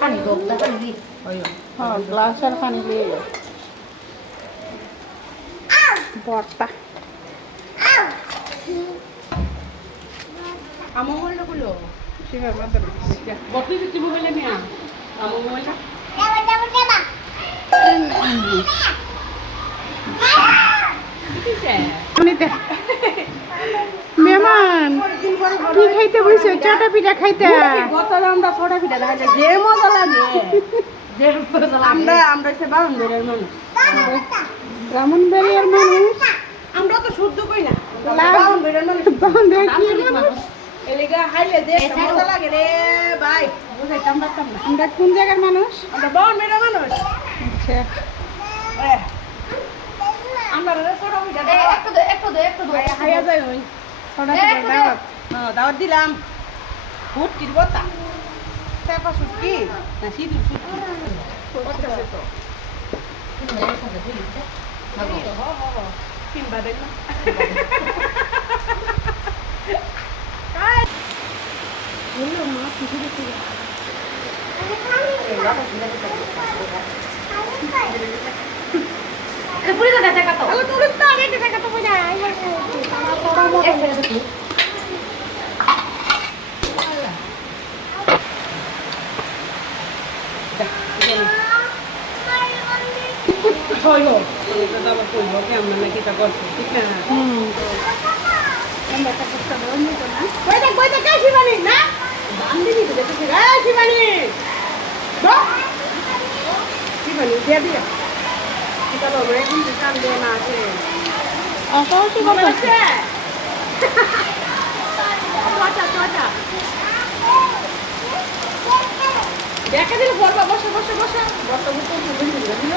পানি দো পানি দি হ্যাঁ গ্লাস আর পানি দিয়ে যাও বর্তা আমার মোবাইলটা খুলো শিবের মধ্যে বকরি দিচ্ছি মোবাইলে মিয়া আমার মোবাইলটা শুনিতে মেহমান কি খাইতে বসে চাটা পিঠা খাইতে কত আমরা ছোটা পিঠা খাইতে যে মজা লাগে যে মজা লাগে আমরা সে বাউন বেরের মানুষ ব্রাহ্মণবাড়িয়ার মানুষ আমরা তো শুদ্ধ কই না লাভ- বাউন বেরের মানুষ ব্রাহ্মণবাড়িয়ার কি মানুষ এলিগা হাইলে যে মজা লাগে রে ভাই বুঝাইতাম পারতাম না আমরা কোন জায়গার মানুষ আমরা বাউন বেরের মানুষ আচ্ছা আমরা ছোটা পিঠা একটু দে হাইয়া যায় ওই ছটা পিঠার দাওয়াত দাওয়াত দিলাম ফুটকির বতা চেপা সুটকি না সিঁদুর সুটকি কিনবা দেখ না আলো তুই তো আগে দেখা তো কই না হইলো এটা তো আবার কইবো কেমন নাকি তা করছে ঠিক না কই দেখ কাই শিবানী না বান্দিনি তো দেখতে রে শিবানী শিবানী দিয়া দিয়া এটা তো বড় কোন কাম দে না আছে অসাহসী মনে কথা হচ্ছে আচ্ছা দেখা দিলে বলবা বসে বসে বসে বসে বসে দিল